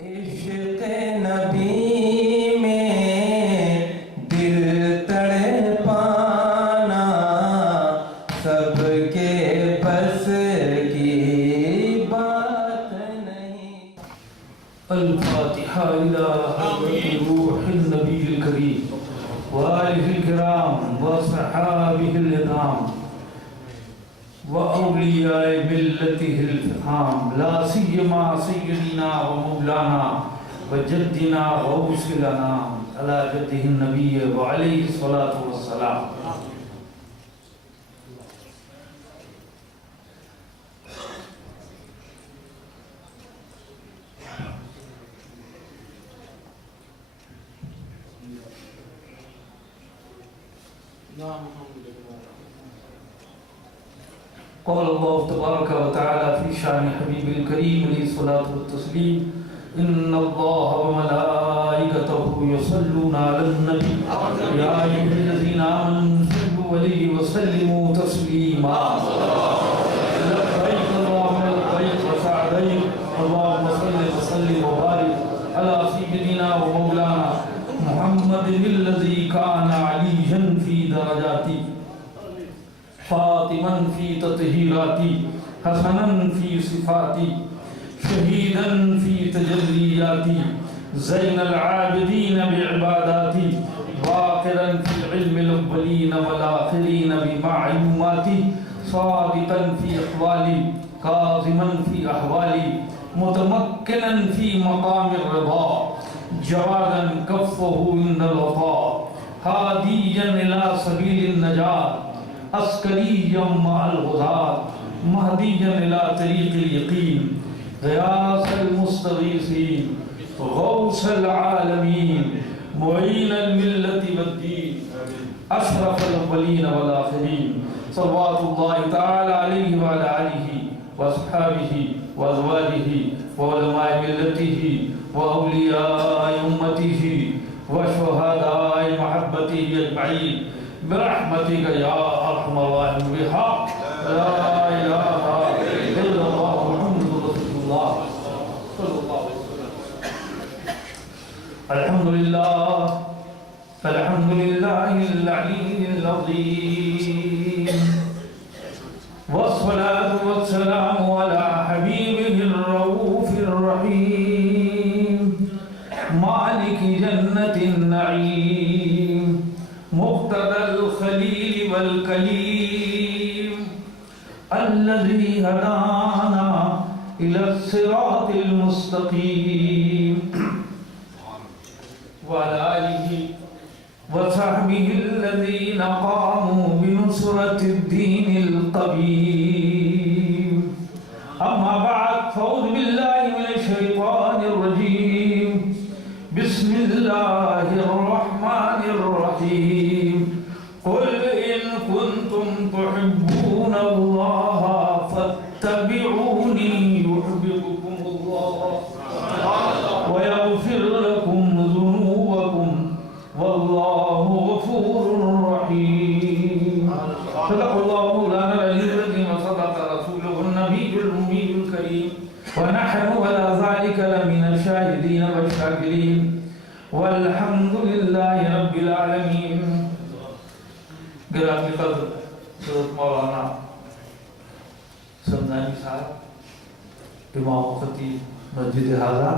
عشق نبی میں دل تڑپانا سب کے بس کی بات نہیں. الفاتحہ الی روح النبی الکریم وآلہ الکرام وصحابہ الادام وأولیاء ملته الفخام لا سیما سیدنا ومولانا وجدنا غوث الانام علی جدہ النبی وعلیہ الصلاة والسلام. قال الله تبارك وتعالى في شأن حبيب الكريم عليه الصلاة والتسليم إن الله وملائكته يصلون على النبي يا أيها الذين آمنوا صلوا عليه وسلموا تسليما. لبيك اللهم لبيك وسعديك اللهم صل وسلم وبارك على سيدنا ومولانا محمد الذي كان عليا في درجاتي فاطما في تطهيراتي حسنا في صفاتي شهيدا في تجلياتي زين العابدين بعباداتي باقرا في علم الأولين والآخرين بمعلوماتي صادقا في أقوالي كاظما في أحوالي متمكنا في مقام الرضا جوادا كفه عند الوفاء هاديا إلى سبيل النجاة عسكريا مع الغزاة مهديا إلى طريق اليقين غياث المستغيثين غوث العالمين معين الملة والدين أشرف الأولين والآخرين صلوات الله تعالى عليه وعلى آله وأصحابه وأزواجه وعلماء ملته وأولياء أمته وشهداء محبته أجمعين برحمتك يا أرحم الراحمين بحق لا إله إلا الله محمد رسول الله صلى الله عليه وسلم. الحمد لله العلي العظيم والصلاة والسلام على حبيبه الرؤوف الرحيم مالك جنة النعيم مقتدى الخليل والكليم الذي هدانا إلى الصراط المستقيم وعلى آله وصحبه الذين قاموا بنصرة الدين القويم. أما بعد فأعوذ بالله من الشيطان الرجيم بسم الله الرحمن الرحيم قل إن كنتم تحبون الله فاتبعوني يحببكم الله ويغفر لكم ذنوبكم والله غفور رحيم. صدق الله مولانا العلي العظيم وصدق رسوله النبي الأمي الكريم ونحن على ذلك لمن الشاهدين والشاكرين والحمد لله رب العالمين. گرامی قدر حضرت مولانا سمدانی صاحب امام خطیب مسجد حاضرہ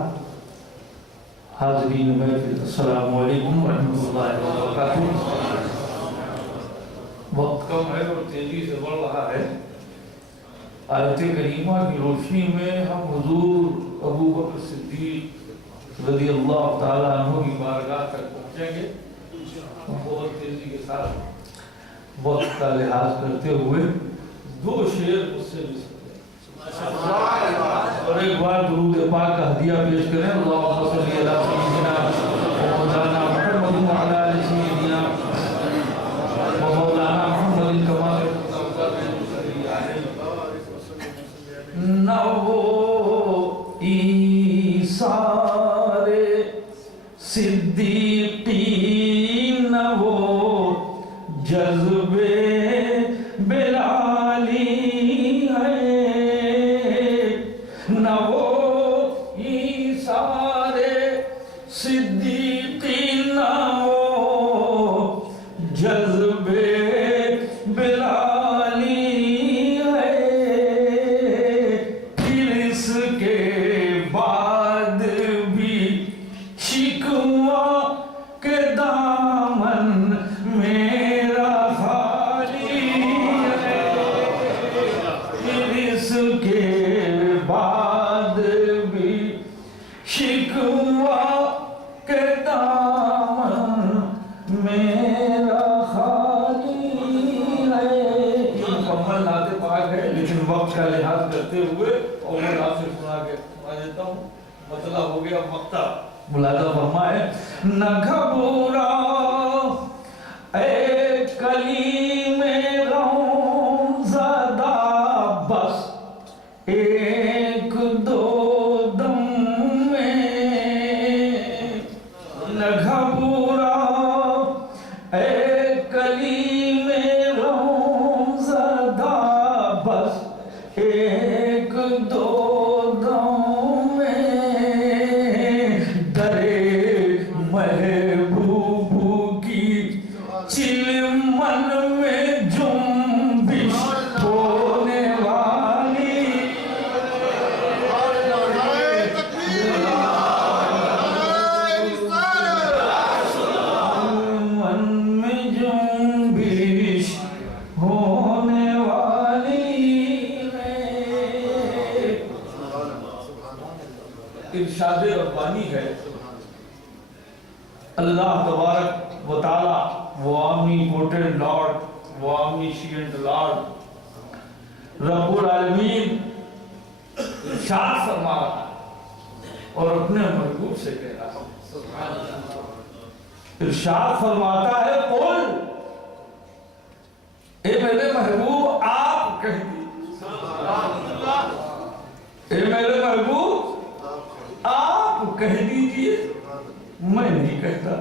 حاضرین محفل السلام علیکم ورحمۃ اللہ وبرکاتہ. وقت کم ہے اور تیزی سے بڑھ رہا ہے. آیت کریمہ کی روشنی میں ہم حضور ابو بکر صدیق رضی اللہ تعالیٰ عنہ کی بارگاہ تک پہنچیں گے. بہت تیزی کے ساتھ وقت کا لحاظ کرتے ہوئے دو شعر اس سے بھی اور ایک بار درود پاک کا ہدیہ پیش کریں. اللہم صلی علی سیدنا ومولانا محمد وعلی آل سیدنا ومولانا محمد کما نہ وہ ایثار صدیقی نہ وہ جذبے بلالی ہے نہ وہ عیسیٰ صدیقی نہ ہو جذبے بلالی ہے، پھر اس کے بعد بھی شکوہ کے دامن میرا خالی ہے، پھر اس کے بعد بھی شکوہ کے دامن میرا خالی ہے۔ یہ مکمل نعت پاک ہے، لیکن وقت کا لحاظ کرتے ہوئے اور میں آپ سے سنا دیتا ہوں، مطلب ہو گیا مقطع ملاحظہ فرمائے۔ نہ گھبراؤ اے کلیم غم زدہ، بس ایک دو دم میں، نہ گھبراؤ اے کلیم غم زدہ، بس ایک دو دم میں، درے محبوب کی چلمن میں جنبش ہونے والی، چلمن میں جنبش ہونے والی ہے۔ ارشاد ربانی ہے، اللہ تبارک و تعالی وہ آمنی پوٹنٹ لارڈ، وہ آمنیشینٹ لارڈ رب العالمین ارشاد فرما رہا ہے اور اپنے محبوب سے کہہ رہا ہے، ارشاد فرماتا ہے قل، اے میرے محبوب آپ کہہ دیجئے، اے میرے محبوب آپ کہہ دیجئے، میں نہیں کہتا،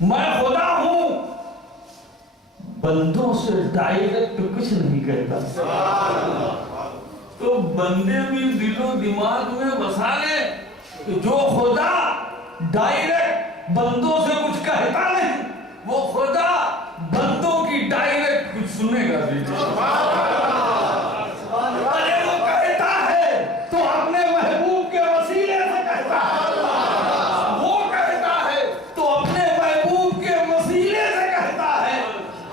میں خدا ہوں، بندوں سے ڈائریکٹ کچھ نہیں کہتا۔ تو بندے بھی دل و دماغ میں بسا لیں کہ جو خدا ڈائریکٹ بندوں سے کچھ کہتا نہیں، وہ خدا بندوں کی ڈائریکٹ کچھ سنے گا بھی نہیں۔ ارے وہ کہتا ہے تو اپنے محبوب کے وسیلے سے کہتا ہے، وہ کہتا ہے تو اپنے محبوب کے وسیلے سے کہتا ہے۔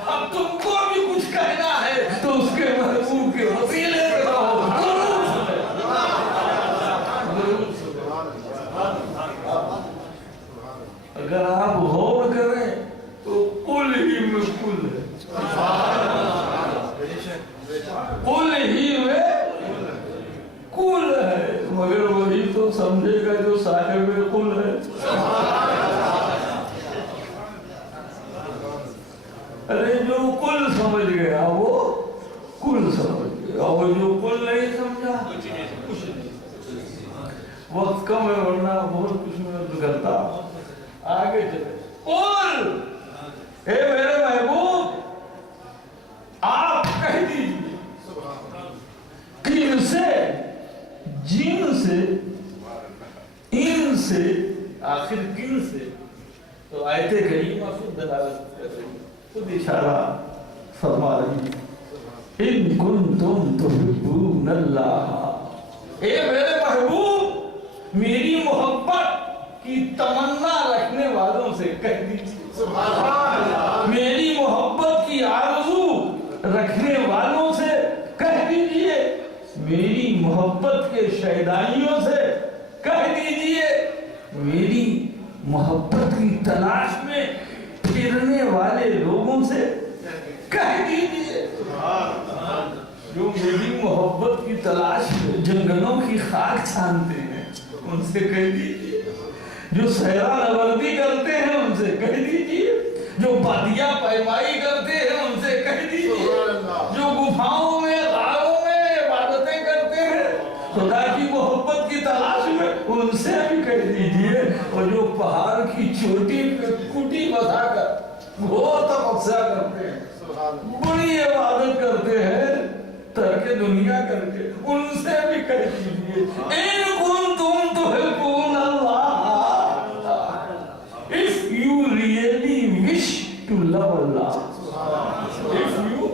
اب تم کو بھی کچھ کہنا ہے تو اس کے محبوب کے وسیلے سے کہو، ضرور سنے، ضرور سنے۔ اگر آپ غور کریں تو قل ہی میں قل ہے، قل ہی میں قل ہے، مگر وہی تو سمجھے گا جو صاحب قل ہے۔ ارے جو قل سمجھ گیا وہ قل سمجھ گیا، اور جو قل نہیں سمجھا کچھ نہیں۔ وقت کم ہے ورنہ بہت کچھ میں کرتا، آگے چلے۔ قل، اے میرے محبوب آپ کہہ دیجئے، کن سے، جن سے، ان سے، آخر کن سے، تو آیت کریمہ خود دلالت کر رہی ہے، خود اشارہ فرما رہی ہے۔ ان کنتم تحبون اللہ، اے میرے محبوب میری محبت کی تمنا رکھنے والوں سے کہہ دیجئے، میری محبت کی آرزو رکھنے والوں سے کہہ دیجئے، میری محبت کے شیدائیوں سے کہہ دیجئے، میری محبت کی تلاش میں پھرنے والے لوگوں سے کہہ دیجئے، جو میری محبت کی تلاش میں جنگلوں کی خاک چھانتے ہیں ان سے کہہ دیجئے، جو صحرا نوردی کرتے ہیں ان سے کہہ دیجئے، جو بادیاں پیمائی کرتے ہیں ان سے کہہ دیجئے، جو گفاؤں میں غاروں میں عبادتیں کرتے ہیں خدا کی محبت کی تلاش میں ان سے بھی کہہ دیجئے، اور جو پہاڑ کی چوٹی پہ کٹی بسا کر بہت تپسیا کرتے ہیں، بڑی عبادت کرتے ہیں، ترک دنیا کر کے ان سے بھی کہہ دیجئے ان کنتم تحبون اللہ, if you really wish to love Allah, if you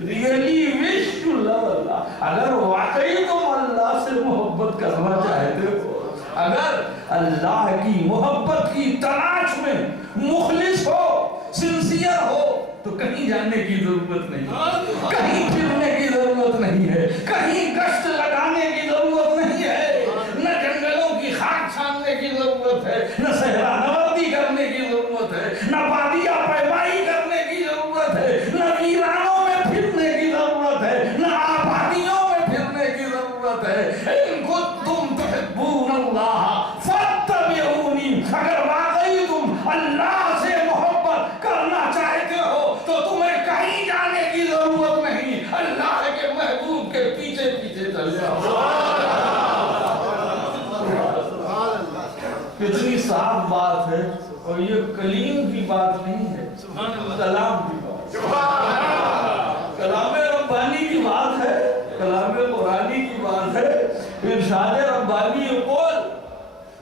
really wish to love Allah, اگر واقعی تم اللہ سے محبت کرنا چاہتے ہو, اگر اللہ کی محبت کی تلاش میں مخلص ہو, سنسیئر ہو, تو کہیں جانے کی ضرورت نہیں, کہیں پھرنے کی ضرورت نہیں ہے, کہیں گشت لگانے کی ضرورت نہیں ہے, نہ جنگلوں کی خاک چھاننے کی ضرورت ہے, نہ صحرا نوردی کرنے کی ضرورت ہے, نہ بادیہ پیمائی کرنے کی ضرورت ہے, نہ ویرانوں میں پھرنے کی ضرورت ہے, نہ آبادیوں میں پھرنے کی ضرورت ہے. ان کنتم تحبون اللہ فاتبعونی, اگر واقعی تم اللہ سے محبت کرنا چاہتے ہو تو تمہیں کہیں جانے کی ضرورت نہیں, اللہ کے محبوب کے پیچھے پیچھے چل جاؤ. کتنی صاف بات ہے, اور یہ کلیم کی بات نہیں ہے, کلام کی بات, کلام ربانی کی بات ہے, کلام قرآنی کی بات ہے. ارشاد ربانی قول,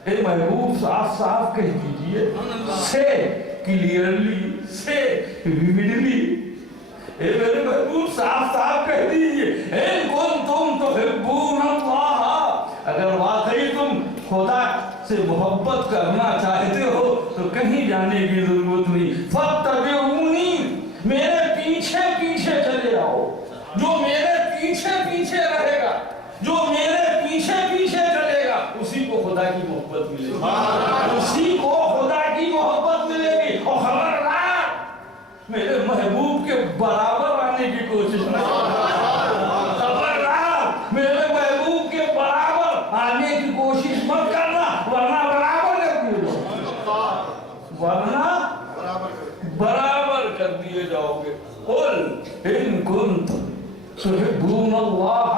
اے محبوب صاف صاف کہہ دیجئے, سے کلیئرلی, سے ویوڈلی, اے میرے محبوب صاف صاف کہہ دیجئے ان کنتم تحبون اللہ, اگر واقعی تم خدا سے محبت کرنا چاہتے ہو تو کہیں جانے کی ضرورت نہیں. فاتبعونی, میرے پیچھے پیچھے چلے آؤ, جو میرے پیچھے پیچھے رہے گا, جو میرے پیچھے پیچھے چلے گا, اسی کو خدا کی محبت ملے گی, اسی کو خدا کی محبت ملے گی. اور خبردار, میرے محبوب کے برابر آنے کی کوشش نہ کرنا, خبردار, میرے محبوب کے برابر آنے کی کوشش مت کرنا, ورنہ برابر کر دیے جاؤ, ورنہ برابر کر دیے جاؤ گے. قل ان کنتم تحبون اللہ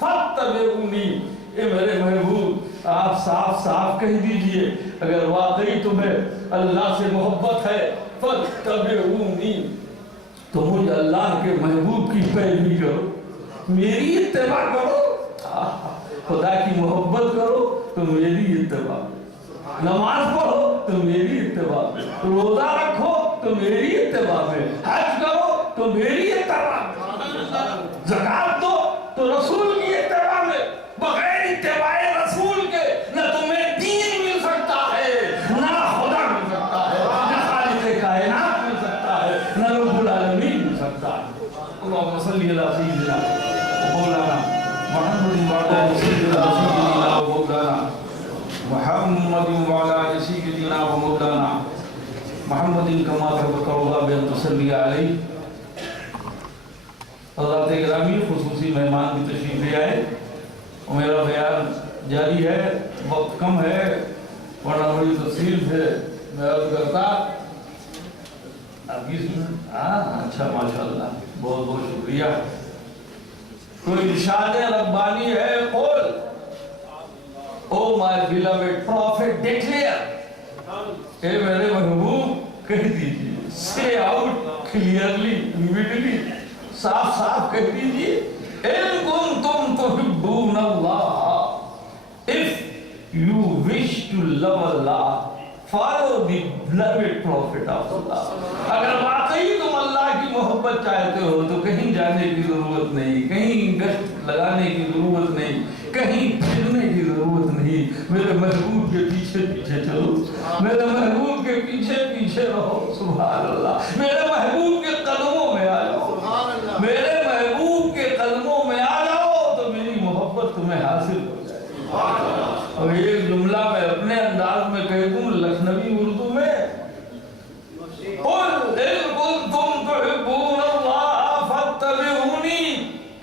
فاتبعونی, اے میرے محبوب آپ صاف صاف کہہ دیجئے اگر واقعی تمہیں اللہ سے محبت ہے, فاتبعونی, تو مجھے اللہ کے محبوب کی پیروی کرو, میری اتباع کرو, خدا کی محبت کرو تو میری اتباع, نماز پڑھو تو میری اتباع, روزہ رکھو تو میری اتباع میں, حج کرو تو میری اتباع میں, زکات دو تو رسول کی اتباع میں. بغیر اتباع رسول کے نہ تمہیں دین مل سکتا ہے, نہ خدا مل سکتا ہے, نہ خالق کائنات مل سکتا ہے, نہ رب العالمین مل سکتا ہے. اللہم صلی علی سیدنا مولانا محمد وعلی سیدنا و مولانا محمد وعلی سیدنا و مولانا محمد کما تربت اللہ بین تصلی علیہ. حضرات گرامی, خصوصی مہمان بھی تشریف لے آئے, اور میرا بیان جاری ہے, وقت کم ہے, ورنہ بڑی تفصیل سے میں عرض کرتا. اب 20 منٹ, اچھا ماشاءاللہ, بہت بہت شکریہ. تو ارشاد ربانی ہے, قول او مائی بیلوڈ پروفٹ ڈکلیئر, اے میرے محبوب کہہ دیجئے, سے آؤٹ کلیئرلی, ویوڈلی, صاف صاف کہہ دیجئے ان کنتم تحبون اللہ, if you wish to love Allah, follow the beloved prophet of Allah. اگر واقعی تم اللہ کی محبت چاہتے ہو تو کہیں جانے کی ضرورت نہیں, کہیں گشت لگانے کی ضرورت نہیں, کہیں پھرنے کی ضرورت نہیں. میرے محبوب کے پیچھے پیچھے چلو, میرے محبوب کے پیچھے پیچھے رہو. سبحان اللہ, میرے محبوب کے قدموں میں آ جاؤ, میرے محبوب کے قدموں میں آ جاؤ تو میری محبت تمہیں حاصل ہو جائے. اور ایک جملہ میں اپنے انداز میں کہہ دوں, لکھنوی اردو میں, قل ان کنتم تحبون اللہ فاتبعونی,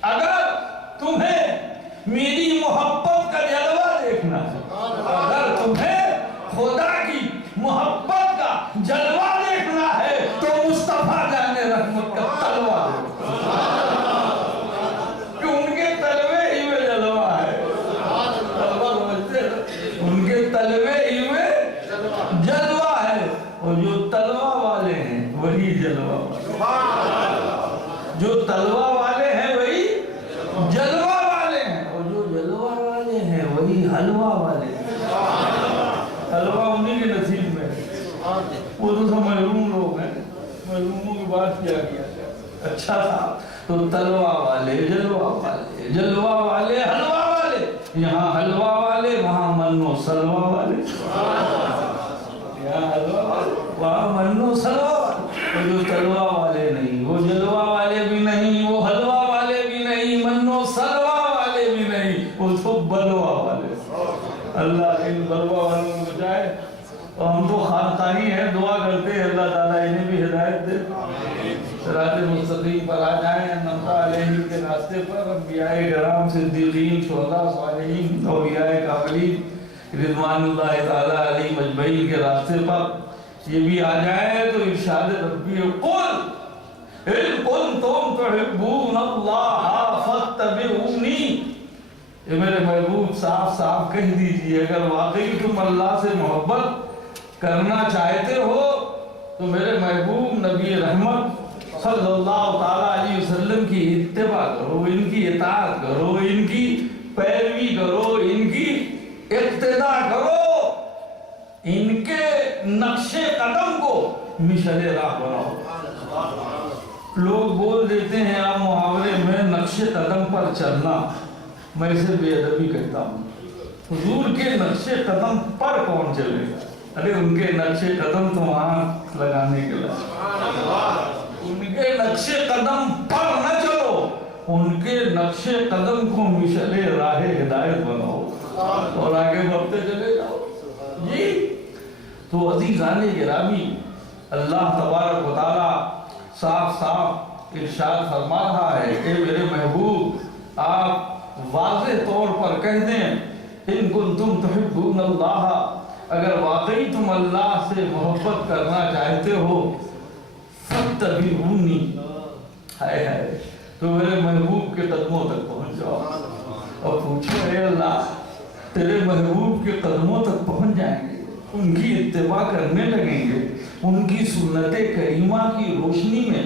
اگر تمہیں میری محبت کا جلوہ دیکھنا ہے, اگر تمہیں خدا کی محبت کا جلوہ دیکھنا ہے تو مصطفیٰ جان رحمت کا تلوہ دیکھو, کہ ان کے تلوے ہی میں جلوہ ہے, ان کے تلوے ہی میں جلوہ ہے. اور جو تلوہ والے ہیں وہی جلوہ والے, جو تلوہ والے ہیں وہی وہ تو سب محروم لوگ ہیں، محروموں کی بات کیا گیا۔ اچھا تھا تو تلوا والے، جلوہ والے، جلوہ والے، حلوہ والے، یہاں حلوہ والے، وہاں من و سلوہ والے، یہاں حلوہ والے، وہاں من و سلوہ والے۔ وہ جو تلوا والے نہیں، وہ جلوہ والے بھی نہیں، وہ حلوہ والے بھی نہیں، من و سلوہ والے بھی نہیں، وہ تو بلوہ والے۔ اللہ ان بلوہ والوں کو بچائے۔ اور ہم تو خانقاہی ہیں، دعا کرتے ہیں اللہ تعالیٰ انہیں بھی ہدایت دے، صراط مستقیم پر آ جائیں، انعمت علیہم کے راستے پر، انبیاء کرام، صدیقین، شہداء، صالحین، اولیاء کاملین رضوان اللہ تعالیٰ علیہم اجمعین کے راستے پر یہ بھی آ جائے۔ تو ارشاد ربی قل ان کنتم تحبون اللہ فاتبعونی، یہ میرے محبوب صاف صاف کہہ دیجئے اگر واقعی تم اللہ سے محبت کرنا چاہتے ہو تو میرے محبوب نبی رحمت صلی اللہ تعالیٰ علیہ وسلم کی اتباع کرو، ان کی اطاعت کرو، ان کی پیروی کرو، ان کی اقتداء کرو، ان کے نقش قدم کو مشعل راہ بناؤ۔ لوگ بول دیتے ہیں عام محاورے میں نقش قدم پر چلنا، میں اسے بے ادبی کہتا ہوں۔ حضور کے نقش قدم پر کون چلے گا؟ ارے ان کے نقش قدم تو وہاں لگانے کے لیے، ان کے نقش قدم پر نہ چلو، ان کے نقش قدم کو مشعل راہ ہدایت بناؤ اور آگے بڑھتے چلے جاؤ۔ جی تو عزیزان گرامی، اللہ تبارک و تعالی صاف صاف ارشاد فرما رہا ہے، اے میرے محبوب آپ واضح طور پر کہہ دیں ان کنتم تحبون اللہ، اگر واقعی تم اللہ سے محبت کرنا چاہتے ہو فاتبعونی، ہائے ہائے، تو میرے محبوب کے قدموں تک پہنچ جاؤ اور پوچھو اے اللہ تیرے محبوب کے قدموں تک پہنچ جائیں گے، ان کی اتباع کرنے لگیں گے، ان کی سنت کریمہ کی روشنی میں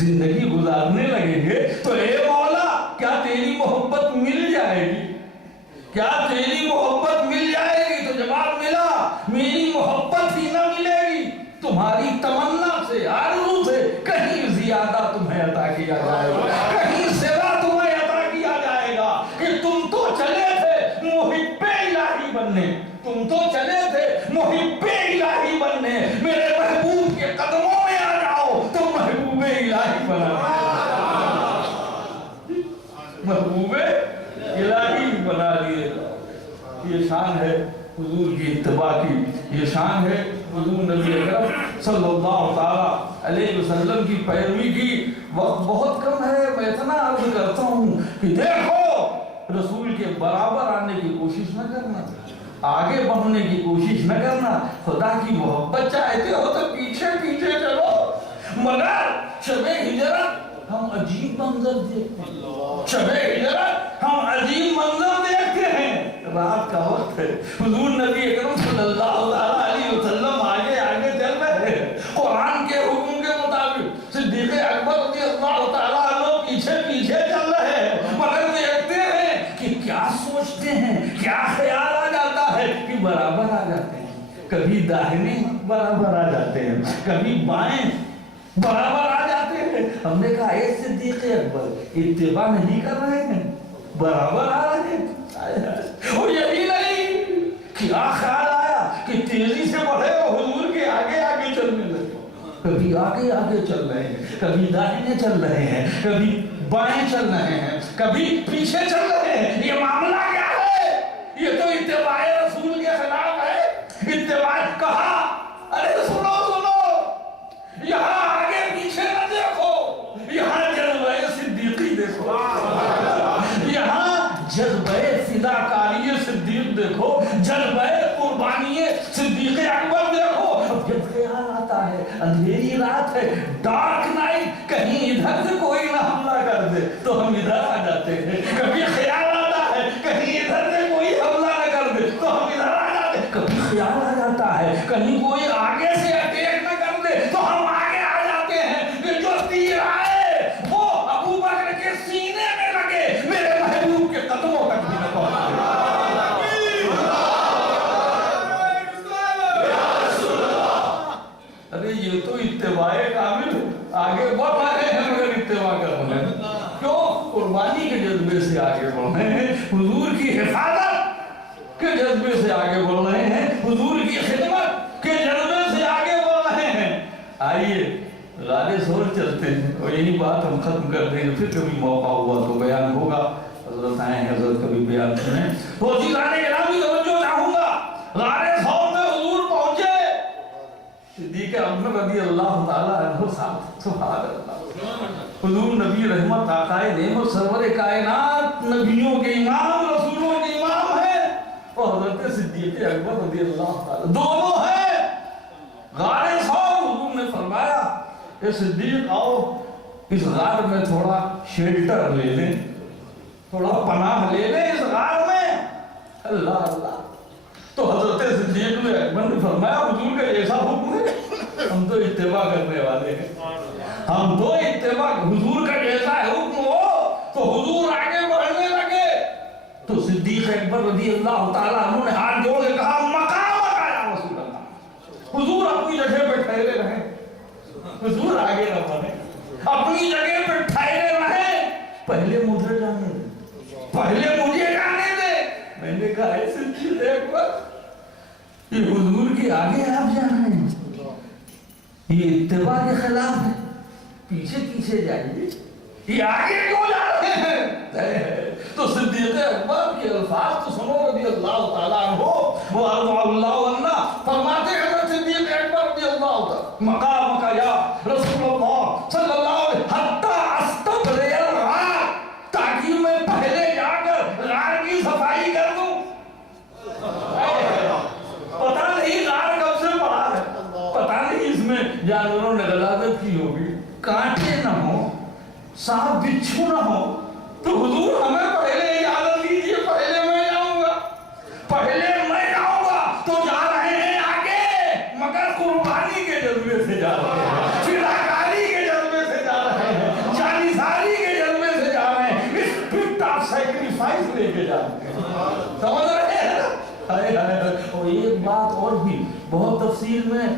زندگی گزارنے لگیں گے، تو اے مولا کیا تیری محبت مل جائے گی؟ کیا تیری محبت مل جائے گی؟ تو جواب ملا، میری محبت ہی نہ ملے گی، تمہاری تمنا سے، آرزو سے کہیں زیادہ تمہیں عطا کیا جائے گا، کہیں سوا تمہیں عطا کیا جائے گا، کہ تم تو چلے تھے محب الہی بننے، تم تو چلے تھے محب الہی بننے، میرے محبوب کے قدموں میں آ جاؤ تو محبوب الہی بنا، محبوب الہی بنا لیے گا۔ یہ شان ہے حضور کی اتباع کی، یہ شان ہے حضور نبی اکرم صلی اللہ تعالیٰ علیہ وسلم کی پیروی کی۔ وقت بہت کم ہے، میں اتنا عرض کرتا ہوں کہ دیکھو رسول کے برابر آنے کی کوشش نہ کرنا، آگے بڑھنے کی کوشش نہ کرنا، خدا کی محبت چاہتے ہو تو پیچھے پیچھے چلو، مگر شب ہجرت ہم عجیب منظر دیکھتے ہیں، شب ہجرت ہم عجیب منظر دیکھتے ہیں، رات کا وقت ہے، حضور نبی اکرم صلی اللہ علیہ وسلم آگے آگے چل رہے ہیں قرآن کے حکم کے مطابق، صدیق اکبر رضی اللہ تعالیٰ عنہ پیچھے پیچھے چل رہے ہیں، مگر دیکھتے ہیں کہ کیا سوچتے ہیں، کیا خیال آ جاتا ہے کہ برابر آ جاتے ہیں، کبھی داہنے برابر آ جاتے ہیں، کبھی بائیں برابر آ جاتے ہیں۔ ہم نے کہا اے صدیق اکبر اتباع نہیں کر رہے ہیں، برابر آ رہے ہیں۔ اور یہی نہیں، کیا خیال آیا کہ تیزی سے بڑھے اور حضور کے آگے آگے چلنے لگے، کبھی آگے آگے چل رہے ہیں، کبھی داہنے چل رہے ہیں، کبھی بائیں چل رہے ہیں، کبھی پیچھے چل رہے ہیں۔ یہ معاملہ کیا ہے؟ یہ تو اتباع رسول کے خلاف ہے۔ اتباع کہا، ارے سنو سنو، یہاں آگے پیچھے نہ دیکھو، یہاں جذبہ صدیقی دیکھو، یہاں جذبہ فداکاری صدیق دیکھو، جذبہ قربانی صدیق اکبر دیکھو۔ اب جب خیال آتا ہے اندھیری رات ہے، ڈارک نائٹ، کہیں ادھر سے کوئی نہ حملہ کر دے تو ہم ادھر آ جاتے ہیں، کبھی خیال آتا ہے کہیں ادھر سے کوئی حملہ نہ کر دے تو ہم ادھر آ جاتے ہیں، کبھی خیال آ جاتا ہے کہیں کوئی آگے سے اٹیک نہ کر دے تو ہم آگے آ جاتے ہیں کہ جو تیر آئے وہ ابو بکر کے سینے میں لگے، میرے محبوب کے قدموں تک بھی نہ پہنچے۔ بڑھ رہے ہیں, حضور کی حفاظت کے جذبے سے آگے بڑھ رہے ہیں, حضور کی خدمت کے جذبے سے آگے بڑھ رہے ہیں. آئیے غار ثور چلتے ہیں اور یہی بات ہم ختم کر دیں گے, پھر کبھی موقع ہوا تو بیان ہوگا. حضرت آئے ہیں, حضرت کبھی بیان سنیں. تو عزیزان گرامی توجہ چاہوں گا, غار ثور میں حضور پہنچے, صدیق اکبر رضی اللہ تعالیٰ عنہ صاحب, سبحان اللہ, حضور نبی رحمت آقائے نعمت سرور کائنات, نبیوں کے امام, رسولوں کے امام ہیں, اور حضرت صدیق اکبر رضی اللہ تعالیٰ دونوں ہیں. غار ثور حضور نے فرمایا کہ صدیق آؤ اس غار میں تھوڑا شیلٹر لے لیں, تھوڑا پناہ لے لیں اس غار میں. اللہ اللہ. تو حضرت صدیق اکبر نے فرمایا حضور کا ایسا حکم ہے, ہم تو اتباع کرنے والے ہیں, ہم تو اتباع, حضور کا جیسا حکم ہو تو حضور آگے بڑھنے لگے. تو صدیق اکبر رضی اللہ تعالیٰ عنہ نے ہاتھ جوڑ کے کہا مقامک یا رسول اللہ, حضور اپنی جگہ پہ ٹھہرے رہیں, حضور آگے نہ بڑھیں, اپنی جگہ پہ ٹھہرے رہیں, پہلے مجھے جانے دے, پہلے مجھے جانے دے. میں نے کہا اے صدیق اکبر, یہ حضور کے آگے آپ جا رہے ہیں, یہ اتباع کے خلاف ہے, پیچھے پیچھے جائیے, یہ آگے کیوں جا رہے ہیں؟ تو صدیق اکبر کے الفاظ تو سنو رضی اللہ تعالیٰ عنہ, وہ اللہ عنہ فرماتے ہیں حضرت صدیق اکبر رضی اللہ تعالیٰ, مقامک یا رسول اللہ صلی اللہ علیہ حتی استبرئ الغار, تاکہ میں پہلے جا کر غار کی صفائی کر دوں. پتہ نہیں غار کب سے پڑا ہے, پتہ نہیں اس میں جانوروں نے غلاظت کی ہوگی, کانٹے نہ ہو, سانپ بچھو نہ ہو. تو حضور ہمیں پہلے اجازت دیجیے, پہلے میں جاؤں گا, پہلے میں جاؤں گا. تو جا رہے ہیں آگے, مگر قربانی کے جذبے سے جا رہے ہیں, فداکاری کے جذبے سے جا رہے ہیں, جانثاری کے جذبے سے جا رہے ہیں, اسپرٹ آف سیکریفائس لے کے جا رہے ہیں. سمجھ رہے ہیں؟ اور ایک بات اور بھی, بہت تفصیل میں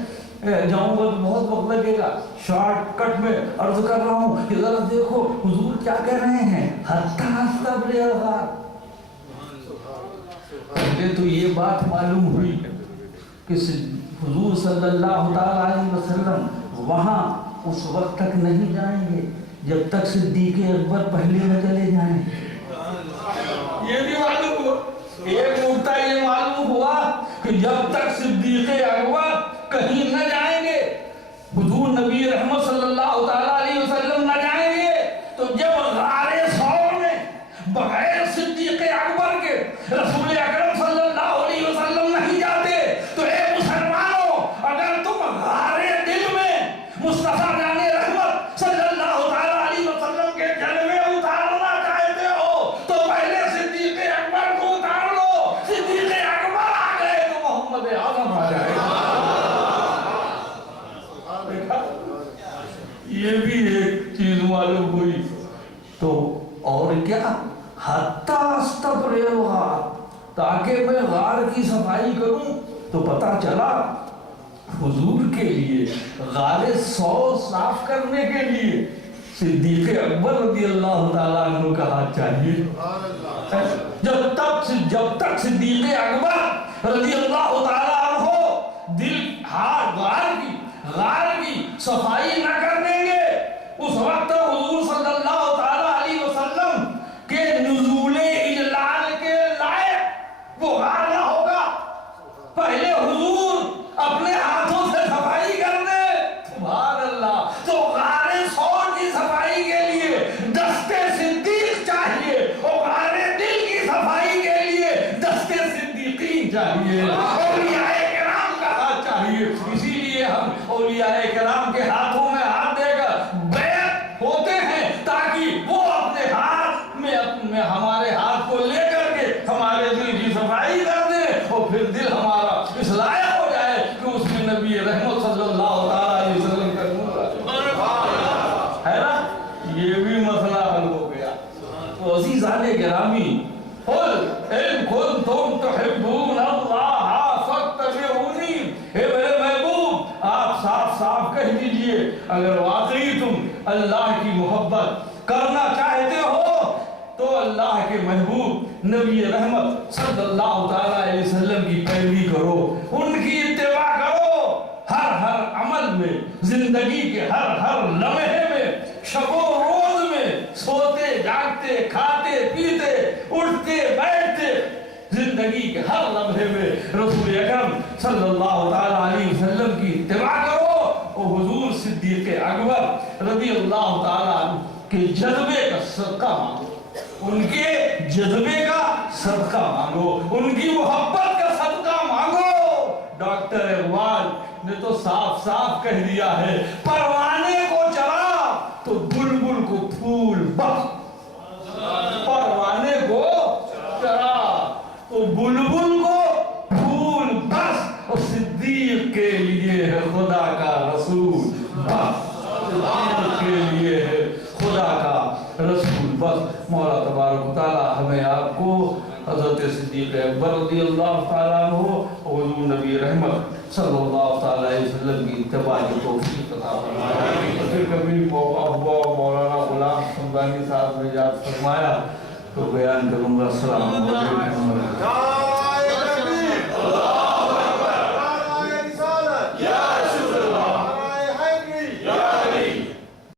جاؤں گا تو بہت وقت لگے گا, شارٹ کٹ میں عرض کر رہا ہوں کہ ذرا دیکھو حضور کیا کہہ رہے ہیں, حتی استبرئ الغار. پہلے تو یہ بات معلوم ہوئی کہ حضور صلی اللہ علیہ وسلم وہاں اس وقت تک نہیں جائیں گے جب تک صدیق اکبر پہلے نہ چلے جائیں. یہ بھی معلوم ہوا, ایک نکتہ یہ معلوم ہوا کہ جب تک صدیق اکبر کہیں نہ جائیں گے, حضور نبی رحمت صلی اللہ تعالیٰ علیہ وسلم نہ جائیں گے, تو جب غار ثور میں بغیر صدیق اکبر کے رسول اکرم صلی اللہ علیہ وسلم نہیں جاتے, تو اے مسلمانوں, اگر تم غار دل میں مصطفیٰ جان رحمت صلی اللہ تعالیٰ علیہ وسلم کے جلوے اتارنا چاہتے ہو تو پہلے صدیق اکبر کو اتار لو. صدیق اکبر آ گئے تو محمد اعظم آ جائے. یہ بھی ایک چیز معلوم ہوئی. تو اور کیا, حتی استبرئ الغار, تاکہ میں غار کی صفائی کروں. تو پتہ چلا حضور کے لیے غار ثور صاف کرنے کے لیے صدیق اکبر رضی اللہ تعالیٰ عنہ کا ہاتھ چاہیے. جب تک صدیق اکبر رضی اللہ تعالیٰ عنہ دل غار کی صفائی نہ کر دیں گے, اس وقت حضور صلی اللہ تعالیٰ علیہ وسلم کے نزول اجلال کے لائق وہ غار نہ ہوگا. پہلے حضور اپنے ہاتھوں سے صفائی کر دے. سبحان اللہ. تو غار ثور کی صفائی کے لیے دست صدیق چاہیے, اور غار دل کی صفائی کے لیے دست صدیقین چاہیے, اولیاء کرام کا ہاتھ چاہیے. اسی لیے ہم اولیاء کرام کے ہاتھوں میں ہاتھ دے کر بیعت ہوتے ہیں, تاکہ وہ اپنے ہاتھ میں ہمارے ہاتھ کو لے کر کے ہمارے دل کی صفائی کر دے, اور پھر دل ہمارا اس لائق ہو جائے کہ اس میں نبی رحمت صلی اللہ علیہ وسلم کا نور ہے نا. یہ بھی مسئلہ حل ہو گیا. تو عزیزان گرامی, قل ان کنتم تحبون اللہ فاتبعونی, اے میرے محبوب آپ صاف صاف کہہ دیجئے, اگر واقعی تم اللہ کی محبت کرنا چاہتے ہو تو اللہ کے محبوب نبی رحمت صلی اللہ تعالیٰ علیہ وسلم کی پیروی کرو، ان کی اتباع کرو، ہر عمل میں، زندگی کے ہر لمحے میں، شب و روز میں، سوتے جاگتے، کھاتے پیتے، اٹھتے بیٹھتے، زندگی کے ہر لمحے میں رسول اکرم صلی اللہ تعالیٰ علیہ وسلم کی اتباع کرو، اور حضور صدیق اکبر رضی اللہ تعالیٰ عنہ کے جذبے کا صدقہ مانگو، ان کے جذبے کا صدقہ مانگو، ان کی محبت کا صدقہ مانگو۔ ڈاکٹر اقبال نے تو صاف صاف کہہ دیا ہے، پروانے کو چرا تو بلبل کو پھول بخ، پروانے کو چرا تو بلبل کو پھول بس، اور صدیق کے لیے ہے خدا کا رسول بس، صدیق کے لیے ہے خدا کا رسول بس۔ مولا تبارک و تعالی ہمیں آپ کو حضرت صدیق اکبر رضی اللہ تعالیٰ عنہ اور حضور نبی رحمت صلی اللہ تعالیٰ علیہ وسلم کی اتباع کی توفیق عطا فرمائے۔ پھر کبھی موقع ہوا مولانا غلام سمدانی صاحب نے یاد فرمایا تو بیان کروں گا۔ السلام علیکم۔